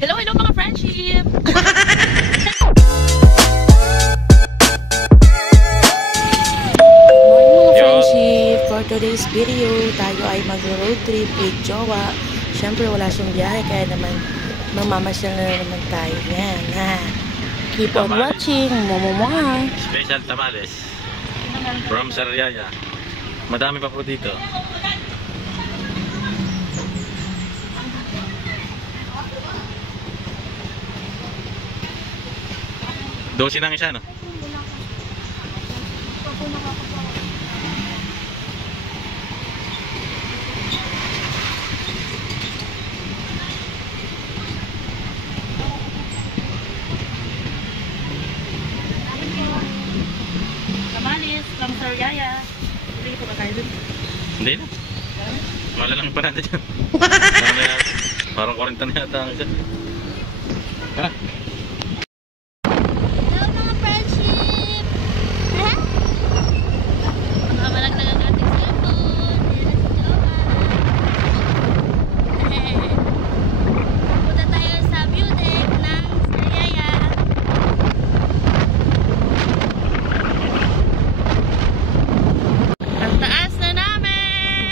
Hello, hello mga friendship! Good morning mga friendship! For today's video, tayo ay mag-road trip with Jowa. Siyempre wala siyang biyahe, kaya naman mamamasyal na naman tayo. Yan, ha! Keep on watching! Momomwa! Special tamales from Sariaya. Madami pa po dito. Dosi ng isa, no? Tamales from Sariaya. Hindi ko ba tayo dun? Hindi na. Wala lang pa natin dyan. Parang 40 na yata ang isa. Tara.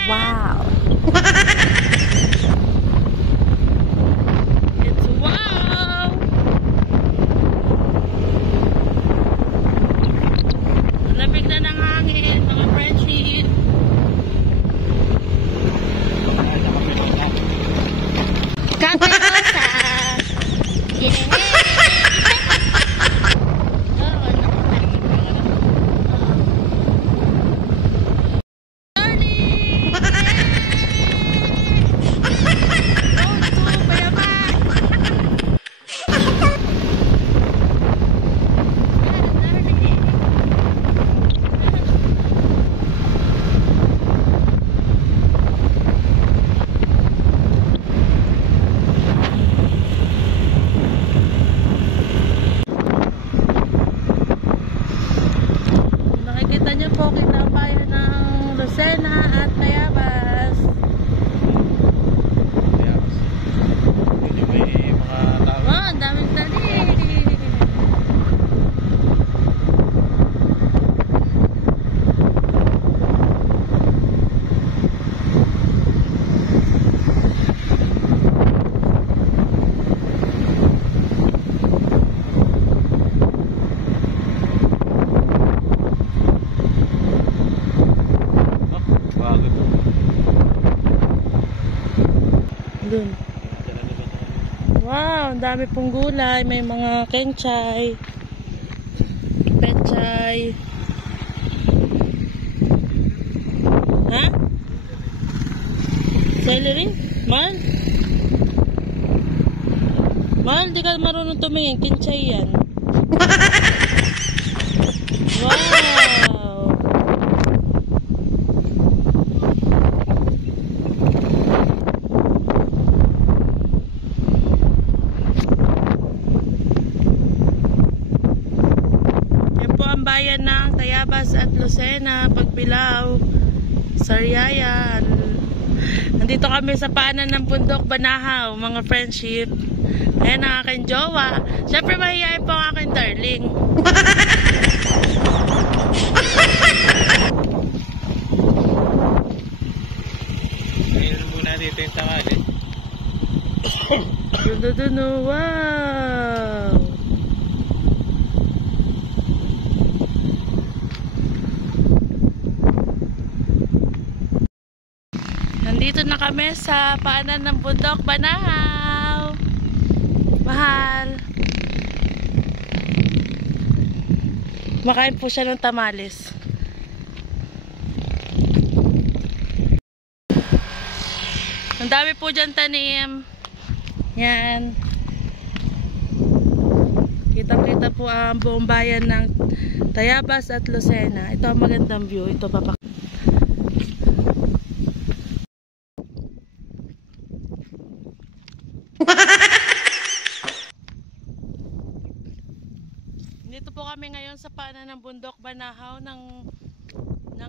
Wow! It's wow! Lamig na ng hangin, mga friendship. Kaperosa! Yeah! Nakikita niyo po, kita ang bayan ng Lucena at Tayabas. Yun yung may mga tao. Wow, ang daming tali. Dun. Wow, ang dami pong gulay. May mga kenchay, pechay. Ha? Celery? Mahal? Mahal, di ka marunong tumingin. Kenchay yan. Wow! Bayan ng Tayabas at Lucena, Pagbilao, Sariaya. Nandito kami sa paanan ng bundok Banahaw, mga friendship. Ayan ang aking jowa. Siyempre mahihayin po ang aking darling. Ngayon muna dito yung tamale. Wow! Nandito na kami sa paanan ng bundok Banahaw. Mahal. Makain po siya ng tamales. Ang dami po dyan tanim. Yan. Kita-kita po ang buong bayan ng Tayabas at Lucena. Ito ang magandang view. Ito papak. Dito po kami ngayon sa paanan ng bundok Banahaw ng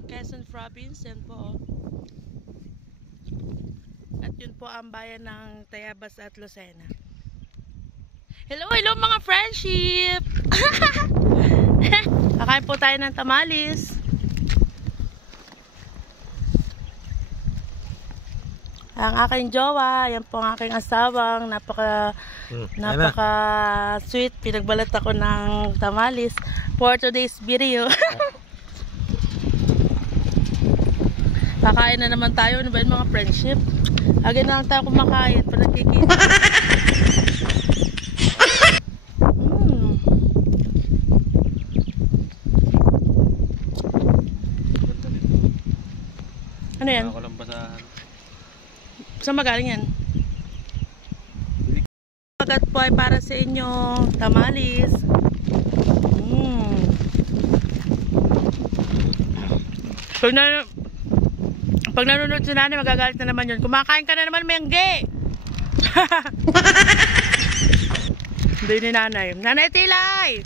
Quezon Province. Yan po. At yun po ang bayan ng Tayabas at Lucena. Hello, hello mga friendship! Kakain po tayo ng tamalis. Ang aking jowa, yan po ang aking asawang, napaka sweet. Pinagbalat ako ng tamalis for today's video. Kakain na naman tayo, ano ba yun mga friendship? Agad na lang tayo kumakain pa nagkikita. Ano yan? Ako lang basahan. Saan magaling yan? Pagkat po ay para sa inyo, tamalis. Pag nanonood si nanay, magagalit na naman yun. Kumakain ka na naman, Mengge! Hindi ni nanay. Nanay Tilay!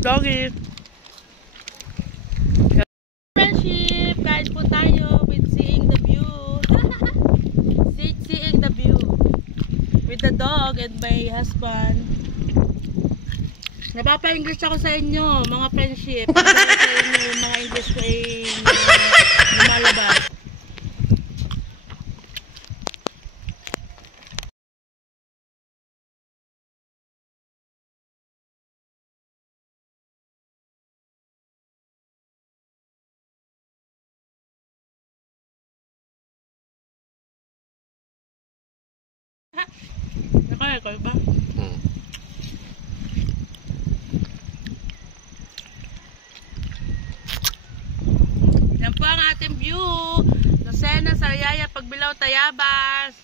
Doggy! Friendship! Guys po tayo with seeing the view. Seeing the view. With the dog and my husband. Napapa-English ako sa inyo, mga friendship. Para sa inyo, yung mga English ko ay lumalabas. Nakaya ba? Yan po ang ating view. Lucena, Sariaya, Pagbilao, Tayabas.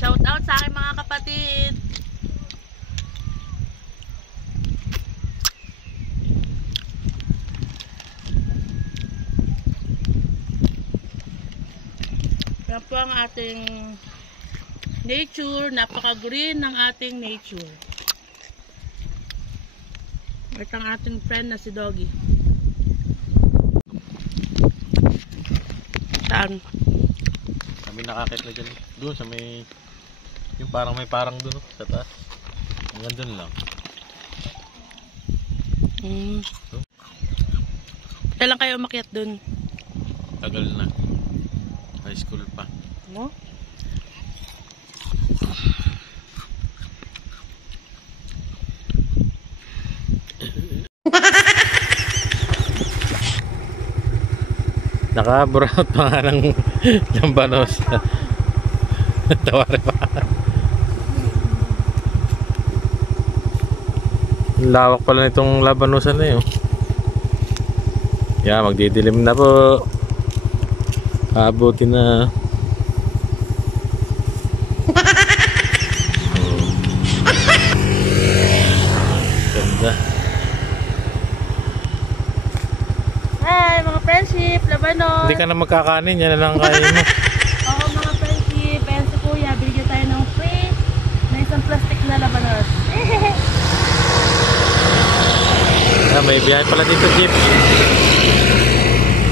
Shout out sa aking mga kapatid. Yan po ang ating nature. Napaka-green ng ating nature. Ito ang ating friend na si Doggy. Saan? Kami nakakit na dyan. Doon sa may... Yung parang may parang doon sa taas. Hanggang doon lang. Kailan kayo umakyat doon? Tagal na. High school pa. No? Naka-brown pa nga ng Lambanos. Tawari pa. Lawak pala nitong Labanosan na yun. Yeah, magdidilim na po. Abuti na. Ganda. Hi mga friendship, Labanos. Hindi ka na magkakanin, yan na lang kain mo. Oo mga friendship, ayan si Kuya, bigyan tayo ng free na isang plastic na Labanos. May biyahe pala dito, jeep.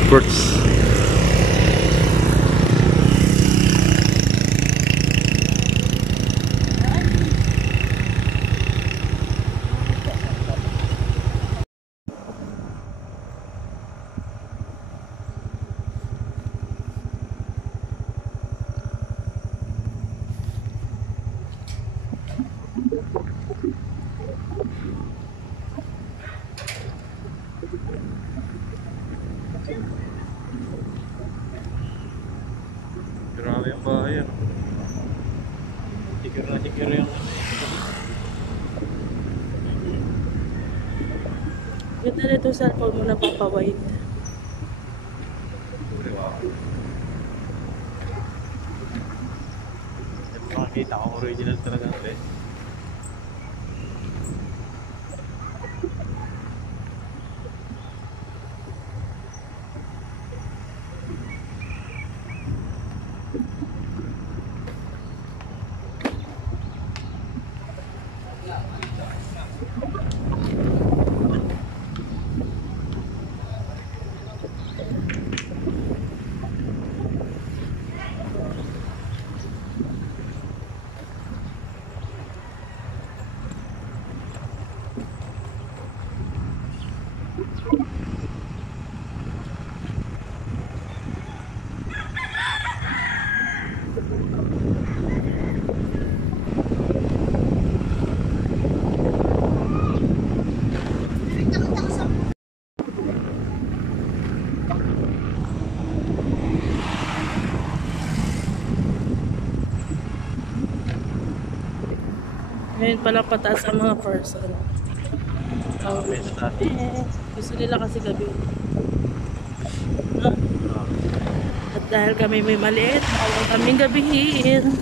Fruits. Grabe yung bahay yan. Tikir na tikir yung Ganda na ito cellphone mo na papawide. ito makikita ko original talaga eh. Ngayon pala pataas ang mga person. Gusto nila kasi gabi. At dahil kami may maliit, bawal kaming gabihin.